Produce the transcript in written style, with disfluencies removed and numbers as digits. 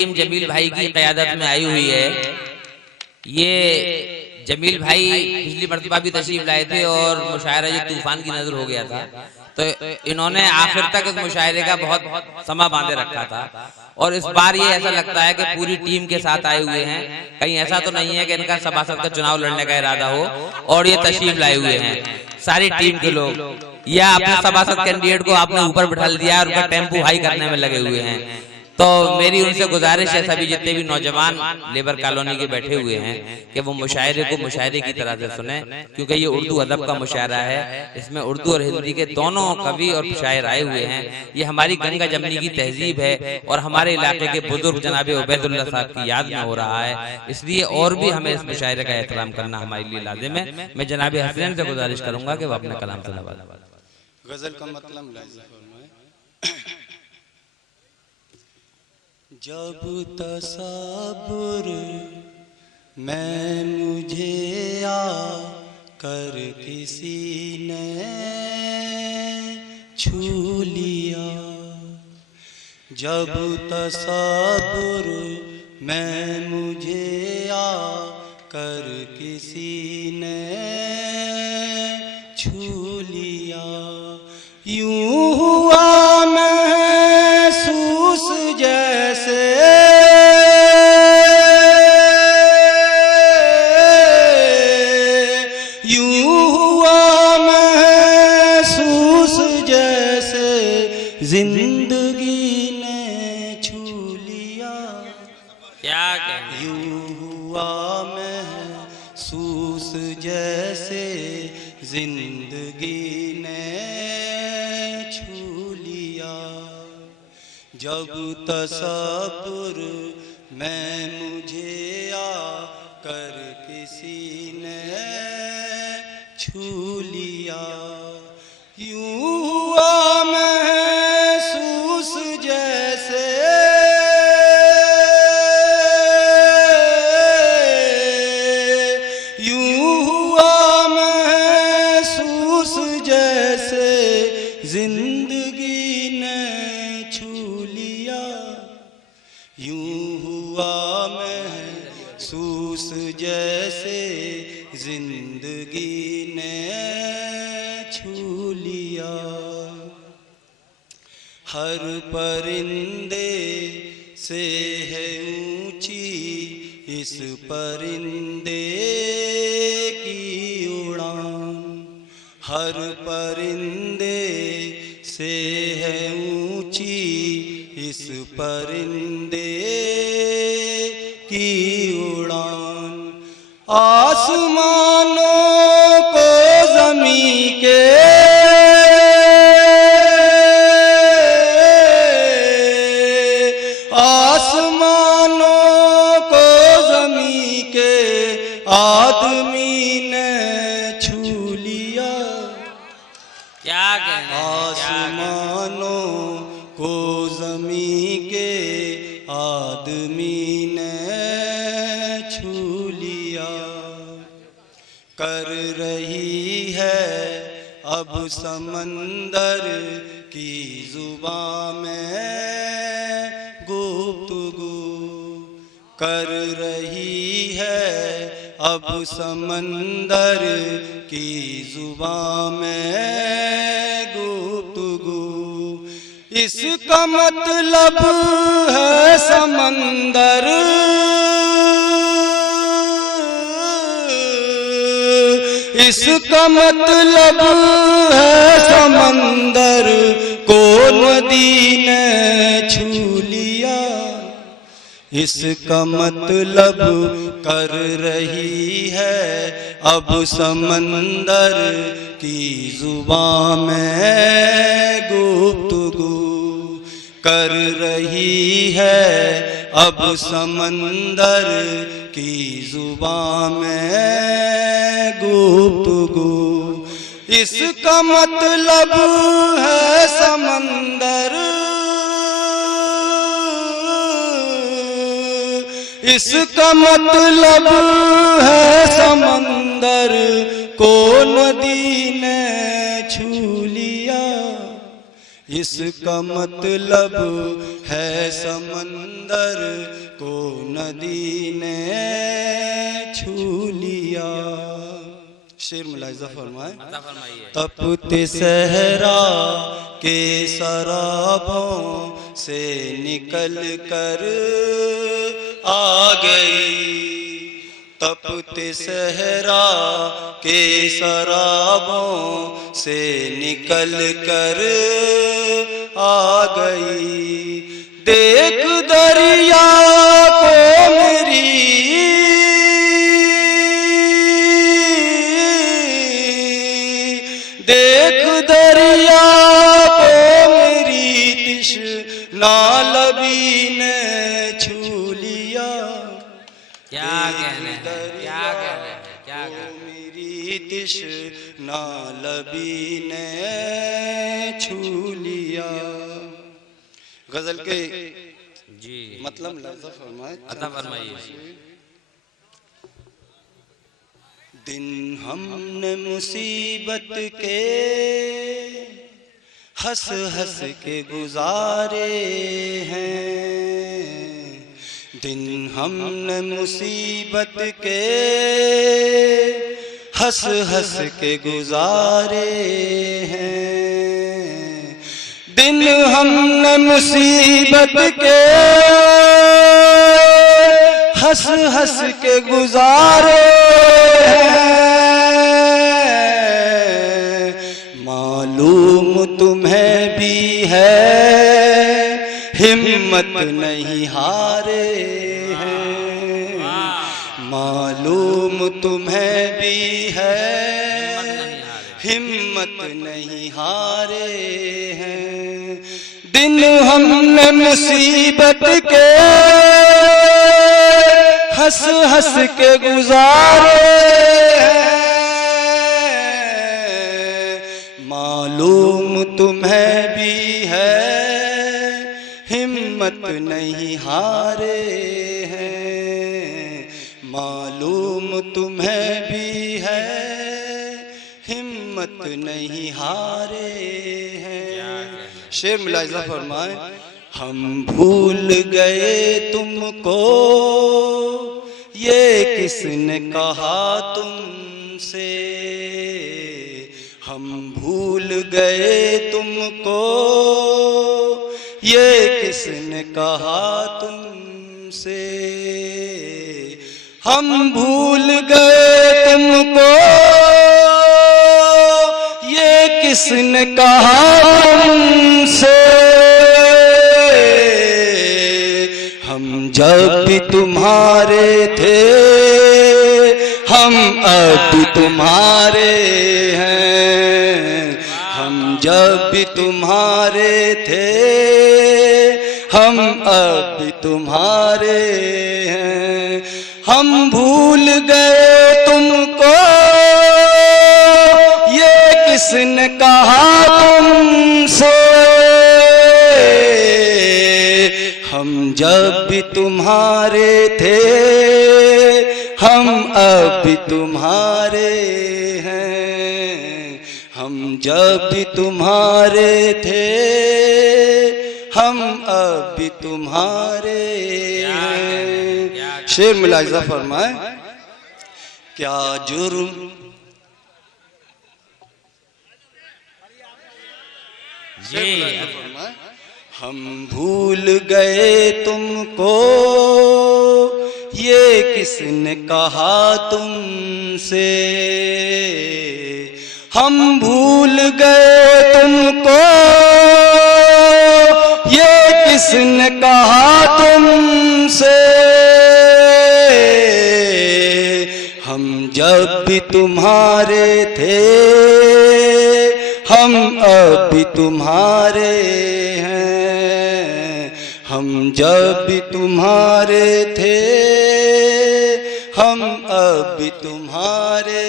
Team Jameel भाई की क़यादत में आई हुई है। ये जमील भाई पिछली मर्तबा भी तशरीफ लाए थे और मुशायरा जो तूफान की नजर हो गया था, तो इन्होंने आखिर तक इस मुशायरे का बहुत समा बांधे रखा था। और इस बार ये ऐसा लगता है कि पूरी टीम के साथ आए हुए हैं। कहीं ऐसा तो नहीं है कि इनका सभासद का चुनाव लड़ने का इरादा हो और ये तशरीफ लाए हुए हैं सारी टीम के लोग, या अपने सभासद कैंडिडेट को आपने ऊपर बिठा दिया और उनका टेम्पो हाई करने में लगे हुए हैं। तो मेरी उनसे गुजारिश है, सभी जितने भी नौजवान लेबर कॉलोनी के बैठे हुए हैं, कि वो मुशायरे को मुशायरे की तरह से सुने, क्योंकि ये उर्दू अदब का मुशायरा है। इसमें उर्दू और हिंदी के दोनों कवि और शायर आए हुए हैं। ये हमारी गंगा जमनी की तहजीब है और हमारे इलाके के बुजुर्ग जनाब उबैदुल्लाह साहब की याद में हो रहा है, इसलिए और भी हमें इस मुशायरे का एहतराम करना हमारे लिए लाजिम है। मैं जनाब हसनैन से गुजारिश करूंगा कि वो अपना कलाम सुनाएं। गजल का मतलब जब तसब्बुर मैं मुझे कर किसी ने छू लिया, जब तसब्बुर मैं मुझे कर किसी ने छू लिया, यूं हुआ महसूस जैसे जिंदगी ने छू लिया। क्या कहना? यूं हुआ महसूस जैसे जिंदगी ने छू लिया, जब तसब्बुर मैं मुझे कर किसी ने छू लिया, यूं हुआ जिंदगी ने छू लिया, यूं हुआ महसूस जैसे जिंदगी ने छू लिया। हर परिंदे से है ऊंची इस परिंदे की उड़ान, हर परिंदे से है ऊंची इस परिंदे की उड़ान, आसमानों को ज़मीं के आसमानों को ज़मीं के आदमी ने छू लिया। क्या कहना? आसमानों को ज़मीं के आदमी ने छू लिया, कर रही है अब समंदर की जुबां में गुफ्तगू, कर रही है अब समंदर की जुबां में गुफ्तगू, इसका मतलब है समंदर, इसका मतलब है समंदर को नदी ने छू लिया, इसका मतलब कर रही है अब समंदर की जुबां में गुफ्तगू, कर रही है अब समंदर की जुबां में गुफ्तगू, इसका मतलब है समंदर, इसका मतलब है समंदर को नदी ने छू लिया, इसका मतलब है समंदर को नदी ने छू लिया। शेर मुलाहिजा फरमाए। तपते सहरा के शराबों से निकल कर आ गई, तपते सहरा के शराबों से निकल कर आ गई। देख दरिया को मेरी, देख दरिया को मेरी तृष्णा लबी ने छू लिया। क्या कहना है, क्या कहना है, क्या कहना है। मेरी तृष्णा लबी ने छू लिया। गजल के जी मतलब लफ्ज़ फरमाए, अता फरमाइए। दिन हमने मुसीबत के हंस हंस के गुजारे हैं, दिन हमने मुसीबत के हंस हंस के गुजारे हैं, दिन हमने मुसीबत के हंस हंस के गुजारे हैं। मालूम तुम्हें भी है हिम्मत नहीं हारे हैं, मालूम तुम्हें भी है हिम्मत नहीं हारे हैं। दिन हमने मुसीबत के हंस हंस के गुजारे हैं, मालूम तुम्हें भी है हिम्मत नहीं हारे हैं, मालूम तुम्हें भी है हिम्मत नहीं हारे हैं। शेर मुलाहिजा फरमाए। हम भूल गए तुमको ये किसने कहा तुमसे, हम भूल गए तुमको ये किसने कहा तुमसे, हम भूल गए तुमको ये किसने कहा तुमसे, हम जब भी तुम्हारे थे हम अब भी तुम्हारे हैं, हम जब भी तुम्हारे थे हम अब भी तुम्हारे हैं, हम भूल गए तुमको ये किसने कहा तुमसे, हम जब भी तुम्हारे थे हम अब भी तुम्हारे हैं, हम जब भी तुम्हारे थे हम अब भी तुम्हारे हैं। शेर मुलाहिजा फरमाए। क्या जुर्म हम भूल गए तुमको ये किसने कहा तुमसे, हम भूल गए तुमको ये किसने कहा तुमसे, हम जब भी तुम्हारे थे हम अब भी तुम्हारे हैं, हम जब भी तुम्हारे थे हम अब भी तुम्हारे